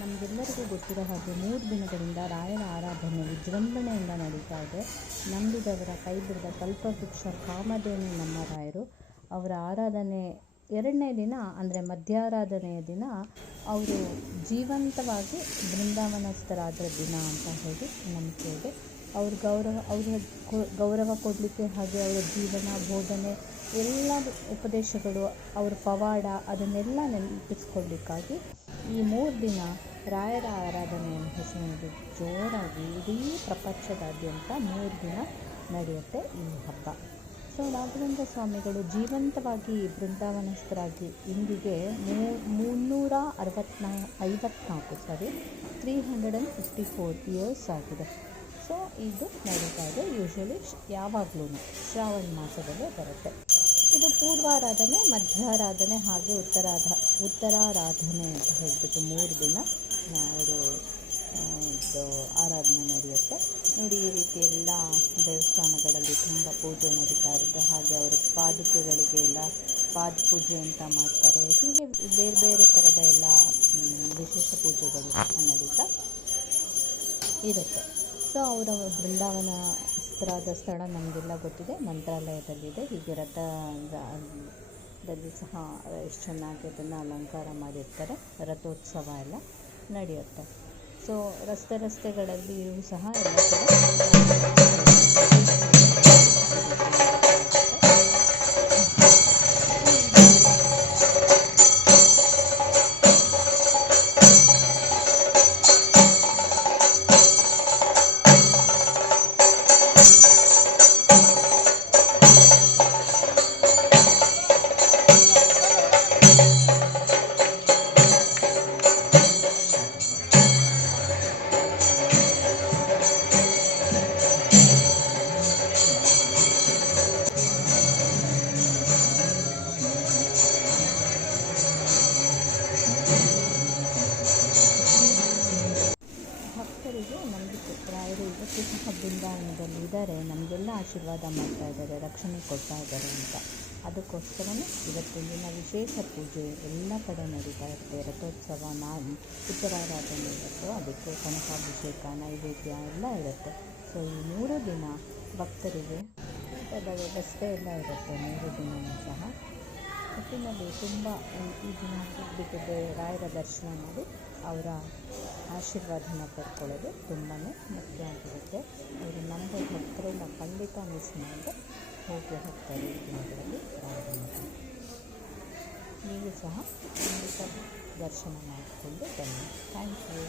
ನಮಗೆಲ್ಲರಿಗೂ ಗೊತ್ತಿರೋ ಹಾಗೆ ಮೂರು ದಿನಗಳಿಂದ ರಾಯರ ಆರಾಧನೆ ವಿಜೃಂಭಣೆಯಿಂದ ನಡೀತಾ ಇದೆ. ನಂಬಿದವರ ಕೈ ಬಿಡದ ಕಲ್ಪವೃಕ್ಷ ಕಾಮಧೇನು ನಮ್ಮ ರಾಯರು. ಅವರ ಆರಾಧನೆ ಎರಡನೇ ದಿನ, ಅಂದರೆ ಮಧ್ಯಾರಾಧನೆಯ ದಿನ, ಅವರು ಜೀವಂತವಾಗಿ ಬೃಂದಾವನಸ್ಥರಾದ ದಿನ ಅಂತ ಹೇಳಿ ನಂಬಿಕೆ ಇದೆ. ಅವ್ರ ಗೌರವ, ಅವರ ಗೌರವ ಕೊಡಲಿಕ್ಕೆ ಹಾಗೆ ಅವರ ಜೀವನ, ಬೋಧನೆ, ಎಲ್ಲ ಉಪದೇಶಗಳು, ಅವರ ಪವಾಡ, ಅದನ್ನೆಲ್ಲ ನೆನಪಿಸ್ಕೊಳ್ಲಿಕ್ಕಾಗಿ ಈ ಮೂರು ದಿನ ರಾಯರ ಆರಾಧನೆಯನ್ನು ಹೆಸರಿನಲ್ಲಿ ಜೋರಾಗಿ ಇಡೀ ಪ್ರಪಂಚದಾದ್ಯಂತ ಮೂರು ದಿನ ನಡೆಯುತ್ತೆ ಈ ಹಬ್ಬ. ಸೊ ರಾಘವೇಂದ್ರ ಸ್ವಾಮಿಗಳು ಜೀವಂತವಾಗಿ ಬೃಂದಾವನಸ್ಥರಾಗಿ ಇಂದಿಗೆ ಮುನ್ನೂರ ಅರವತ್ನಾ, ಐವತ್ನಾಲ್ಕು sorry three hundred and fifty four years ಆಗಿದೆ. ಸೊ, ಇದು ನಡೀತಾ ಇದೆ. ಯೂಶ್ವಲಿ ಯಾವಾಗಲೂ ಶ್ರಾವಣ ಮಾಸದಲ್ಲೇ ಬರುತ್ತೆ. ಇದು ಪೂರ್ವಾರಾಧನೆ, ಮಧ್ಯಾರಾಧನೆ ಹಾಗೆ ಉತ್ತರಾಧ, ಉತ್ತರಾರಾಧನೆ ಅಂತ ಹೇಳಿಬಿಟ್ಟು ಮೂರು ದಿನ ಅವರು ಇದು ಆರಾಧನೆ ನಡೆಯುತ್ತೆ. ನೋಡಿ, ಈ ರೀತಿ ಎಲ್ಲ ದೇವಸ್ಥಾನಗಳಲ್ಲಿ ತುಂಬ ಪೂಜೆ ನಡೀತಾ ಇರುತ್ತೆ. ಹಾಗೆ ಅವರ ಪಾದುಕೆಗಳಿಗೆ ಎಲ್ಲ ಪಾದ ಪೂಜೆ ಅಂತ ಮಾಡ್ತಾರೆ. ಹೀಗೆ ಬೇರೆ ಬೇರೆ ಥರದ ಎಲ್ಲ ವಿಶೇಷ ಪೂಜೆಗಳು ನಡೀತಾ ಇರುತ್ತೆ. ಸೊ, ಅವರ ಬೃಂದಾವನ ಹತ್ರದ ಸ್ಥಳ ನಮಗೆಲ್ಲ ಗೊತ್ತಿದೆ. ಮಂತ್ರಾಲಯದಲ್ಲಿದೆ. ಹೀಗೆ ರಥದಲ್ಲಿ ಸಹ ಎಷ್ಟು ಚೆನ್ನಾಗಿ ಅದನ್ನು ಅಲಂಕಾರ ಮಾಡಿರ್ತಾರೆ. ರಥೋತ್ಸವ ಎಲ್ಲ. ನಡೆಯುತ್ತೆ. ಸೊ ರಸ್ತೆ ರಸ್ತೆಗಳಲ್ಲಿಯೂ ಸಹ ಎಲ್ಲ ಕಡೆ ಸಹ ಬೃಂದಾವನದಲ್ಲಿ ಇದ್ದಾರೆ ನಮಗೆಲ್ಲ ಆಶೀರ್ವಾದ ಮಾಡ್ತಾ ಇದ್ದಾರೆ, ರಕ್ಷಣೆ ಕೊಡ್ತಾ ಇದ್ದಾರೆ ಅಂತ. ಅದಕ್ಕೋಸ್ಕರನೇ ಇವತ್ತಿನ ದಿನ ವಿಶೇಷ ಪೂಜೆ ಎಲ್ಲ ಕಡೆ ನಡೀತಾ ಇರುತ್ತೆ. ರಥೋತ್ಸವ ನಾ ಉತ್ತರಾರಾಧನೆ ಇರುತ್ತೆ. ಅದಕ್ಕೆ ಕನಕಾಭಿಷೇಕ ನೈವೇದ್ಯ ಎಲ್ಲ ಇರುತ್ತೆ. ಸೊ ಈ ಮೂರು ದಿನ ಭಕ್ತರಿಗೆ ಊಟದ ವ್ಯವಸ್ಥೆ ಎಲ್ಲ ಇರುತ್ತೆ ಮೂರು ದಿನವೂ. ಒಟ್ಟಿನಲ್ಲಿ ತುಂಬ ಈ ದಿನ ಬಿಟ್ಟಿದ್ದೆ ರಾಯರ ದರ್ಶನ ಮಾಡಿ ಅವರ ಆಶೀರ್ವಾದನ ಪಡ್ಕೊಳ್ಳೋದು ತುಂಬಾ ಮುಖ್ಯ ಆಗಿರುತ್ತೆ. ಅವರು ನಮ್ಮ ಭಕ್ತರೆಲ್ಲ ಖಂಡಿತ ಮಿಸ್ ಮಾಡದೆ, ಹೋಗಿ ಹೋಗ್ತಾರೆ ಈ ದಿನಗಳಲ್ಲಿ ನೀವು ಸಹ ಖಂಡಿತ ದರ್ಶನ ಮಾಡಿಕೊಂಡು ಬನ್ನಿ. Thank you